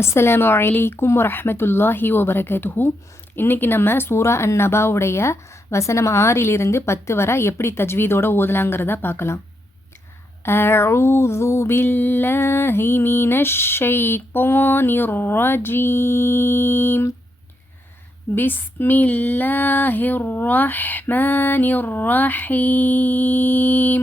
அஸ்ஸலாமு அலைக்கும் வரஹ்மத்துல்லாஹி வபரகாத்துஹு இன்றைக்கி நம்ம சூரா அன் நபாவுடைய வசனம் ஆறிலிருந்து பத்து வரை எப்படி தஜ்வீதோட ஓதலாங்கிறத பார்க்கலாம் أعوذ بالله من الشيطان الرجيم بسم الله الرحمن الرحيم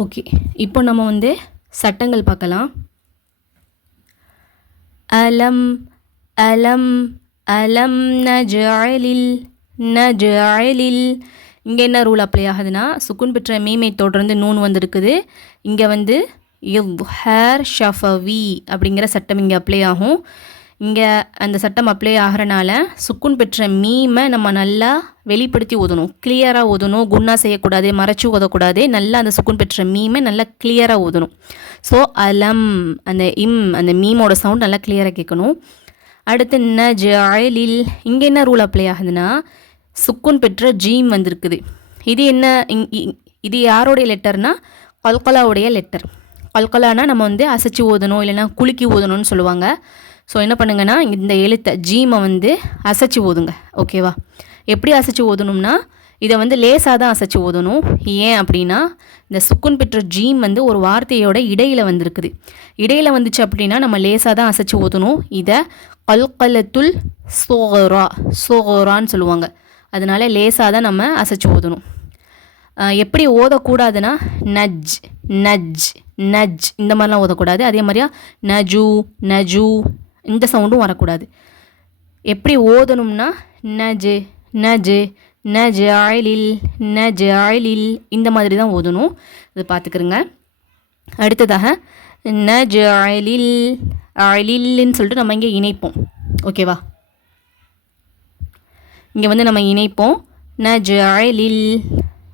ஓகே இப்போ நம்ம வந்து சட்டங்கள் பார்க்கலாம். அலம் அலம் அலம் நஜலில் நஜலில். இங்கே என்ன ரூல் அப்ளை ஆகுதுன்னா சுக்குன் பெற்ற மீமை தொடர்ந்து நூன் வந்திருக்குது. இங்கே வந்து ஹேர் ஷஃபவி அப்படிங்கிற சட்டம் இங்கே அப்ளை ஆகும். இங்கே அந்த சட்டம் அப்ளை ஆகிறனால சுக்குன் பெற்ற மீமை நம்ம நல்லா வெளிப்படுத்தி ஓதணும். கிளியராக ஓதணும். குண்ணா செய்யக்கூடாது மறைச்சி ஓதக்கூடாது. நல்லா அந்த சுக்குன் பெற்ற மீமை நல்லா கிளியராக ஓதணும். ஸோ அலம் அந்த இம் அந்த மீமோட சவுண்ட் நல்லா கிளியராக கேட்கணும். அடுத்து ந ஜலில் இங்கே என்ன ரூல் அப்ளை ஆகுதுன்னா சுக்குன் பெற்ற ஜீம் வந்திருக்குது. இது என்ன இங்- இது யாருடைய லெட்டர்னா கல்கலாவுடைய லெட்டர் கல்கலானா நம்ம வந்து அசைச்சு ஓதணும் இல்லைன்னா குலுக்கி ஓதணும்னு சொல்லுவாங்க. ஸோ என்ன பண்ணுங்கன்னா இந்த எழுத்தை ஜீமை வந்து அசைச்சு ஓதுங்க. ஓகேவா எப்படி அசைச்சு ஓதணும்னா இதை வந்து லேசாக தான் அசைச்சு ஓதணும். ஏன் அப்படின்னா இந்த சுக்குன் பெற்ற ஜீம் வந்து ஒரு வார்த்தையோட இடையில் வந்திருக்குது. இடையில் வந்துச்சு அப்படின்னா நம்ம லேசாக தான் அசைச்சு ஓதணும். இதை கல்கலத்துல் சோகரா சோகரான்னு சொல்லுவாங்க. அதனால லேசாக தான் நம்ம அசைச்சு ஓதணும். எப்படி ஓதக்கூடாதுன்னா நஜ் நஜ் நஜ். இந்த மாதிரிலாம் ஓதக்கூடாது. அதே மாதிரியா நஜு நஜு இந்த சவுண்டும் வரக்கூடாது. எப்படி ஓதணும்னா நஜு நஜு நஜாயிலில் நஜாயிலில் இந்த மாதிரி தான் ஓதணும். இது பார்த்துக்கிறோங்க. அடுத்ததாக நஜாயிலில் அலில்ன்னு சொல்லிட்டு நம்ம இங்கே இணைப்போம். ஓகேவா இங்கே வந்து நம்ம இணைப்போம். நஜஅலில்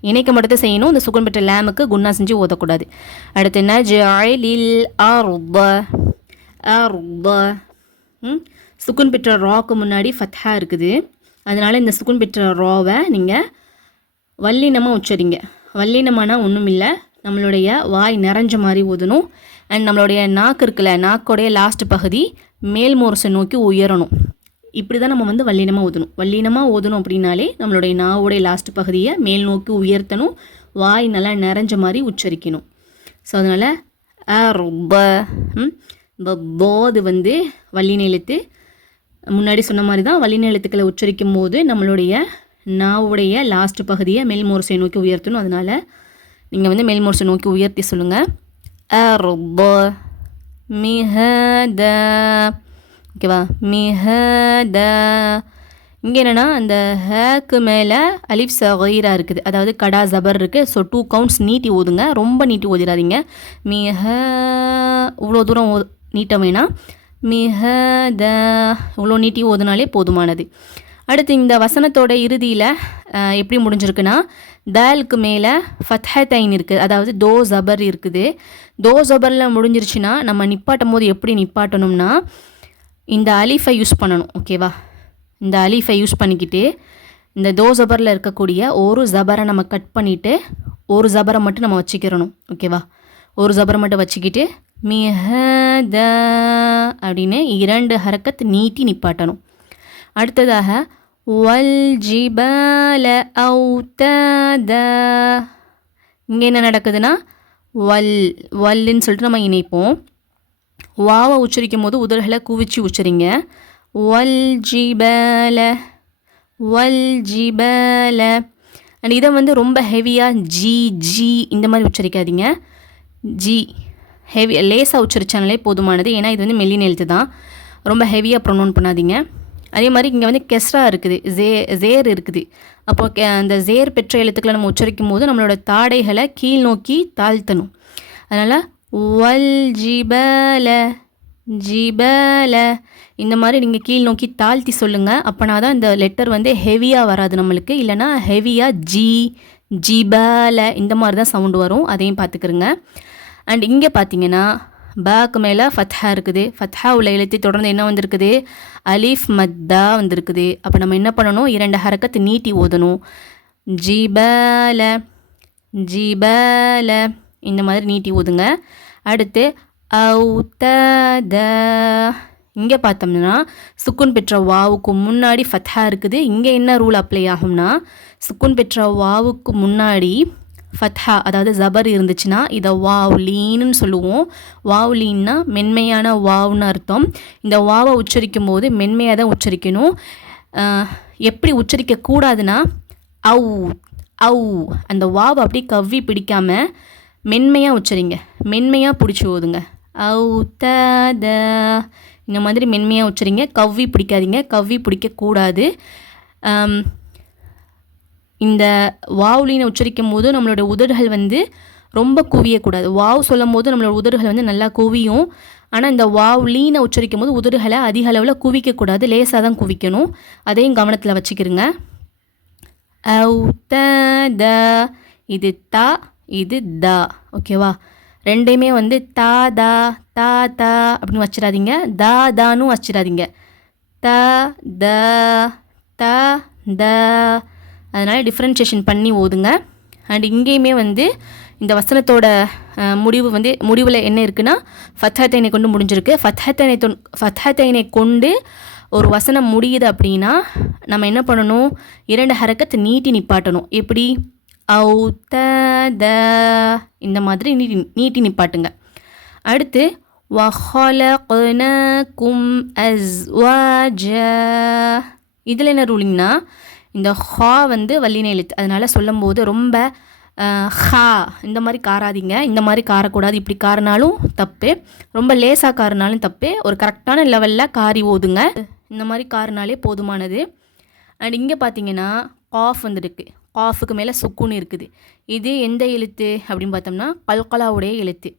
இணைக்க மட்டும் செய்யணும். இந்த சுகன் பெற்ற லேமுக்கு குன்னா செஞ்சு ஓதக்கூடாது. அடுத்து நஜஅலில் அர்ப ஆ ம் சுக்குன் பெற்ற ராக்கு முன்னாடி ஃபத்ஹா இருக்குது. அதனால் இந்த சுக்குன் பெற்ற ராவை நீங்கள் வல்லினமாக உச்சரிங்க. வல்லினமானா ஒன்றும் இல்லை நம்மளுடைய வாய் நிறைஞ்ச மாதிரி ஊதணும். அண்ட் நம்மளுடைய நாக்கு இருக்குல்ல நாக்கோடைய லாஸ்ட் பகுதி மேல் மோரசை நோக்கி உயரணும். இப்படி தான் நம்ம வந்து வல்லினமாக ஊதணும். வல்லினமாக ஊதணும் அப்படின்னாலே நம்மளுடைய நாவோடைய லாஸ்ட் பகுதியை மேல் நோக்கி உயர்த்தணும். வாய் நல்லா நிறைஞ்ச மாதிரி உச்சரிக்கணும். ஸோ அதனால் அ ரொம்ப போது வந்து வள்ளின எழுத்து முன்னாடி சொன்ன மாதிரி தான் வள்ளின எழுத்துக்களை உச்சரிக்கும் போது நம்மளுடைய நாவுடைய லாஸ்ட் பகுதியை மேல்மோரசை நோக்கி உயர்த்தணும். அதனால் நீங்கள் வந்து மேல்மோரசை நோக்கி உயர்த்தி சொல்லுங்கள் அர்ப மிஹத. ஓகேவா? மிஹத. இங்கே என்னென்னா அந்த ஹேக்கு மேலே அலிஃப் சகீரா இருக்குது. அதாவது கடா ஜபர் இருக்குது ஸோ டூ கவுண்ட்ஸ் நீட்டி ஓதுங்க. ரொம்ப நீட்டி ஓதிடாதீங்க மிஹ. இவ்வளோ தூரம் ஓ நீட்ட வேணாம் த இவ்வளோ நீட்டி ஓதுனாலே போதுமானது. அடுத்து இந்த வசனத்தோட இறுதியில் எப்படி முடிஞ்சிருக்குன்னா தாலுக்கு மேலே ஃபத்ஹத்தைன் இருக்குது அதாவது தோ ஜபர் இருக்குது. தோ ஜபரில் முடிஞ்சிருச்சுன்னா நம்ம நிப்பாட்டும் போது எப்படி நிப்பாட்டணும்னா இந்த அலிஃபை யூஸ் பண்ணணும் ஓகேவா இந்த அலிஃபை யூஸ் பண்ணிக்கிட்டு இந்த தோ ஜபரில் இருக்கக்கூடிய ஒரு ஜபரை நம்ம கட் பண்ணிவிட்டு ஒரு ஜபரை மட்டும் நம்ம வச்சுக்கிறணும் ஓகேவா ஒரு ஜபரை மட்டும் வச்சுக்கிட்டு மிஹத அப்படின்னு இரண்டு ஹரக்கத் நீட்டி நிப்பாட்டணும். அடுத்ததாக வல் ஜிபல அவுதத. இங்கே என்ன நடக்குதுன்னா வல் வல்லுன்னு சொல்லிட்டு நம்ம இணைப்போம். வாவை உச்சரிக்கும் போது உதடுகளை குவிச்சு உச்சரிங்க. வல் ஜிபல வல் ஜிபல. அண்ட் இதை வந்து ரொம்ப ஹெவியாக ஜி ஜி இந்த மாதிரி உச்சரிக்காதீங்க. ஜி. ஹெவி லேசாக உச்சரிச்சாலே போதுமானது. ஏன்னா இது வந்து மெல்லின எழுத்து தான். ரொம்ப ஹெவியாக ப்ரொனவுன் பண்ணாதீங்க. அதே மாதிரி இங்கே வந்து கெஸ்ரா இருக்குது. ஜே ஜேர் இருக்குது. அப்போ அந்த ஜேர் பெற்ற எழுத்துக்களை நம்ம உச்சரிக்கும் போது நம்மளோட தாடைகளை கீழ் நோக்கி தாழ்த்தணும். அதனால் வல் ஜிபல ஜிபல. இந்த மாதிரி நீங்கள் கீழ் நோக்கி தாழ்த்தி சொல்லுங்கள் அப்போனா தான் இந்த லெட்டர் வந்து ஹெவியாக வராது நம்மளுக்கு. இல்லைனா ஹெவியாக ஜி ஜிபல இந்த மாதிரி தான் சவுண்டு வரும். அதையும் பார்த்துக்கிறங்க அண்ட் இங்கே பார்த்தீங்கன்னா பாக்கு மேலே ஃபத்ஹா இருக்குது. ஃபத்ஹா உள்ள எழுத்து தொடர்ந்து என்ன வந்திருக்குது? அலிஃப் மத்தா வந்திருக்குது. அப்போ நம்ம என்ன பண்ணணும்? இரண்டு ஹரக்கத்து நீட்டி ஓதணும். ஜிபல ஜிபல. இந்த மாதிரி நீட்டி ஊதுங்க அடுத்து அவுத்தத. இங்கே பார்த்தோம்னா சுக்குன் பெற்ற வாவுக்கு முன்னாடி ஃபத்ஹா இருக்குது. இங்கே என்ன ரூல் அப்ளை ஆகும்னா சுக்குன் பெற்ற வாவுக்கு முன்னாடி ஃபத்ஹா அதாவது ஜபர் இருந்துச்சுன்னா இதை வாவ் லீன்னு சொல்லுவோம். வாவ் லீன்னா மென்மையான வாவ்னு அர்த்தம். இந்த வாவை உச்சரிக்கும் போது மென்மையாக தான் உச்சரிக்கணும். எப்படி உச்சரிக்கக்கூடாதுன்னா அவு அவு அந்த வாவை அப்படியே கவ்வி பிடிக்காமல் மென்மையாக உச்சரிங்க. மென்மையாக பிடிச்சி ஓதுங்க. அவு த த இந்த மாதிரி மென்மையாக உச்சரிங்க. கவ்வி பிடிக்காதீங்க. கவ்வி பிடிக்கக்கூடாது. இந்த வாவ்லின்னு உச்சரிக்கும் போது நம்மளோட உதடுகள் வந்து ரொம்ப குவியக்கூடாது. வாவ் சொல்லும் போது நம்மளோட உதடுகள் வந்து நல்லா குவியும். ஆனால் இந்த வாவ் லீனை உச்சரிக்கும் போது உதடுகளை அதிக அளவில் குவிக்கக்கூடாது. லேசாக தான் குவிக்கணும். அதையும் கவனத்தில் வச்சுக்கிறோங்க த த இது தா இது த. ஓகேவா? ரெண்டையுமே வந்து தா தா தா தா அப்படின்னு வச்சிடாதீங்க. தா தானும் வச்சிடாதீங்க. த த த த. அதனால் டிஃப்ரென்ஷியேஷன் பண்ணி ஓதுங்க. அண்ட் இங்கேயுமே வந்து இந்த வசனத்தோட முடிவு வந்து முடிவில் என்ன இருக்குன்னா ஃபத்ஹத்தைனை கொண்டு முடிஞ்சிருக்கு. ஃபத்ஹத்தைனை தொன் ஃபத்ஹத்தைனை கொண்டு ஒரு வசனம் முடியுது அப்படின்னா நம்ம என்ன பண்ணணும்? இரண்டு ஹரக்கத்தை நீட்டி நிப்பாட்டணும். எப்படி? த த இந்த மாதிரி நீட்டி நீட்டி நிப்பாட்டுங்க. அடுத்து கும் அஸ்வாஜ. இதில் என்ன ரூலிங்னா இந்த ஹா வந்து வல்லின எழுத்து. அதனால் சொல்லும்போது ரொம்ப ஹா இந்த மாதிரி காராதீங்க. இந்த மாதிரி காரக்கூடாது. இப்படி காரினாலும் தப்பு. ரொம்ப லேசாக காரினாலும் தப்பு. ஒரு கரெக்டான லெவலில் காரி ஓதுங்க. இந்த மாதிரி காரினாலே போதுமானது. அண்ட் இங்கே பார்த்தீங்கன்னா காஃப் வந்துருக்கு. காஃபுக்கு மேலே சுக்குன்னு இருக்குது. இது எந்த எழுத்து அப்படின்னு பார்த்தோம்னா கல்கலாவுடைய எழுத்து.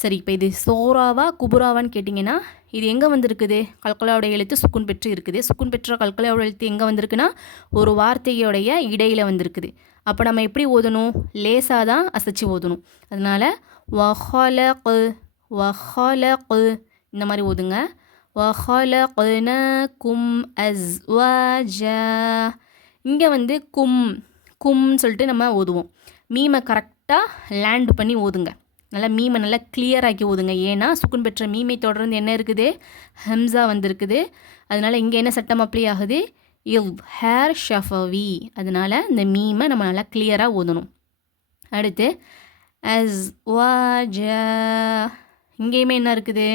சரி இப்போ இது சோராவா குபுராவான்னு கேட்டிங்கன்னா இது எங்கே வந்திருக்குது? கல்கலாவுடைய எழுத்து சுக்குன் பெற்று இருக்குது. சுக்குன் பெற்ற கல்கலாவோட எழுத்து எங்கே வந்திருக்குன்னா ஒரு வார்த்தையோடைய இடையில் வந்திருக்குது. அப்போ நம்ம எப்படி ஓதணும்? லேசாக தான் அசைச்சு ஓதணும். அதனால் வஹலகு வஹலகு இந்த மாதிரி ஓதுங்க. வஹலகுனகும் அஸ் இங்கே வந்து கும் கும்னு சொல்லிட்டு நம்ம ஓதுவோம். மீமை கரெக்டாக லேண்ட் பண்ணி ஓதுங்க. நல்லா மீமை நல்லா கிளியராக்கி ஓதுங்க ஏன்னா சுக்குன் பெற்ற மீமை தொடர்ந்து என்ன இருக்குது? ஹம்சா வந்திருக்குது. அதனால் இங்கே என்ன சட்டம் அப்ளை ஆகுது? இவ் ஹேர் ஷஃபவி. அதனால் இந்த மீமை நம்ம நல்லா கிளியராக ஓதணும் அடுத்து அஸ் வாஜ. இங்கேயுமே என்ன இருக்குது?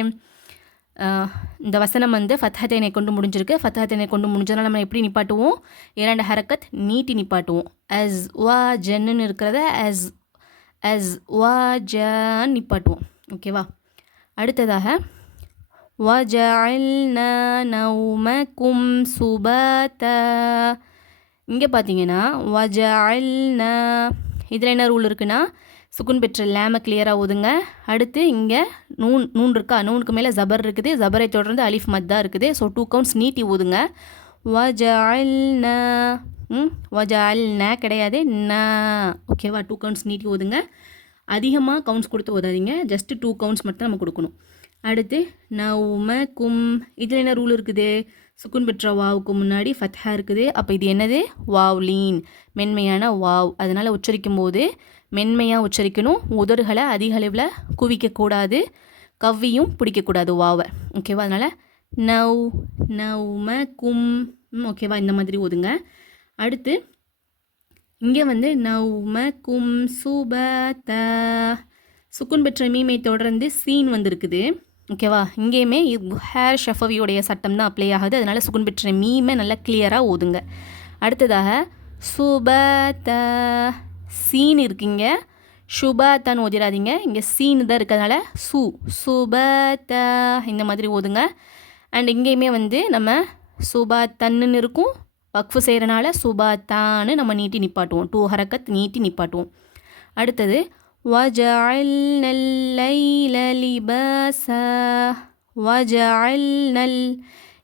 இந்த வசனம் வந்து ஃபத்ஹத்தேனை கொண்டு முடிஞ்சிருக்கு. ஃபத்ஹத்தேனை கொண்டு முடிஞ்சதுனால நம்ம எப்படி நிப்பாட்டுவோம்? இரண்டு ஹரக்கத் நீட்டி நிப்பாட்டுவோம். அஸ் வா ஜென்னுன்னு இருக்கிறத அஸ் அஸ் வாஜான் நிப்பாட்டுவோம் ஓகேவா அடுத்ததாக வஜஅல்னா நௌமக்கும் சுபத இங்கே பார்த்தீங்கன்னா வஜஅல்னா இதில் என்ன ரூல் இருக்குன்னா சுக்குன் பெற்ற லேமை கிளியராக ஓதுங்க அடுத்து இங்கே நூன் நூன் இருக்கா? நூனுக்கு மேலே ஜபர் இருக்குது. ஜபரை தொடர்ந்து அலிஃப் மத்தா இருக்குது. ஸோ டூ கவுண்ட்ஸ் நீட்டி ஓதுங்க வஜஅல்னா ம்? வஜஅல்னா கிடையாது. ந. ஓகேவா டூ கவுண்ட்ஸ் நீட்டி ஓதுங்க. அதிகமாக கவுண்ட்ஸ் கொடுத்து ஓதாதீங்க. ஜஸ்ட்டு டூ கவுண்ட்ஸ் மட்டும் நம்ம கொடுக்கணும். அடுத்து நவும கும் இதில் என்ன ரூல் இருக்குது? சுக்குன் பெற்ற வாவுக்கு முன்னாடி ஃபத்ஹா இருக்குது. அப்போ இது என்னது? வாவ் லீன் மென்மையான வாவ். அதனால் உச்சரிக்கும் போது மென்மையாக உச்சரிக்கணும். உதறுகளை அதிக அளவில் குவிக்கக்கூடாது. கவ்வியும் பிடிக்கக்கூடாது வாவை. ஓகேவா அதனால் நவ் நவும கும் ஓகேவா இந்த மாதிரி ஓதுங்க. அடுத்து இங்கே வந்து நவும கும் சுபத சுக்குன் பெற்ற மீமை தொடர்ந்து சீன் வந்திருக்குது. ஓகேவா இங்கேயுமே ஹேர் ஷஃபவியோடைய சட்டம் தான் அப்ளை ஆகுது. அதனால் சுகுன் பெற்ற மீமை நல்லா கிளியராக ஓதுங்க அடுத்ததாக சுபத சீன் இருக்குங்க. சுபத்தான்னு ஓதிடாதீங்க இங்கே சீன் தான் இருக்கிறதுனால சு சுபத இந்த மாதிரி ஓதுங்க அண்ட் இங்கேயுமே வந்து நம்ம சுபா தன்னு இருக்கும் வக்ஃபு செய்கிறனால சுபாத்தான்னு நம்ம நீட்டி நிப்பாட்டுவோம் டூ ஹரக்கத் நீட்டி நிப்பாட்டுவோம் அடுத்தது وجعلنا الليل لباسا وجعلنا ال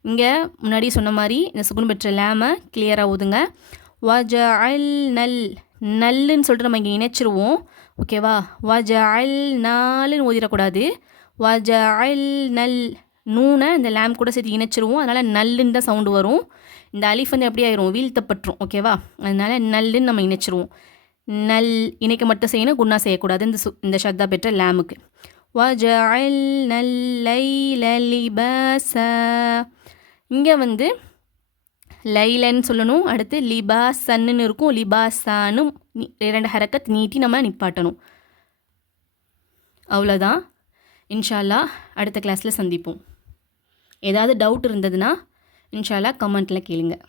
இங்கே முன்னாடி சொன்ன மாதிரி இந்த சுகுன் பெற்ற லேமை கிளியராக ஊதுங்க வஜஅல் நல் நல்லுன்னு சொல்லிட்டு நம்ம இங்கே இணைச்சிருவோம் ஓகேவா வஜஅல் நாலுன்னு ஊதிடக்கூடாது வஜஅல் நல் நூனை இந்த லேம் கூட சேர்த்து இணைச்சிருவோம். அதனால் நல்லுன்னு தான் சவுண்டு வரும். இந்த அலிஃப் வந்து எப்படி ஆயிரும்? வீழ்த்தப்பட்டுரும். ஓகேவா அதனால் நல்லுன்னு நம்ம இணைச்சிருவோம். நல் இணைக்க மட்டும் செய்யணும் குண்ணா செய்யக்கூடாது. இந்த சு இந்த ஷர்தா பெற்ற லேமுக்கு வஜல் நல்லை லலிபாச இங்கே வந்து லைலன்னு சொல்லணும். அடுத்து லிபாசன்னு இருக்கும். லிபாசான்னு இரண்டு ஹரக்கத் நீட்டி நம்ம நிப்பாட்டணும். அவ்வளோதான் இன்ஷால்லா அடுத்த கிளாஸில் சந்திப்போம். ஏதாவது டவுட் இருந்ததுன்னா இன்ஷால்லா கமெண்ட்டில் கேளுங்கள்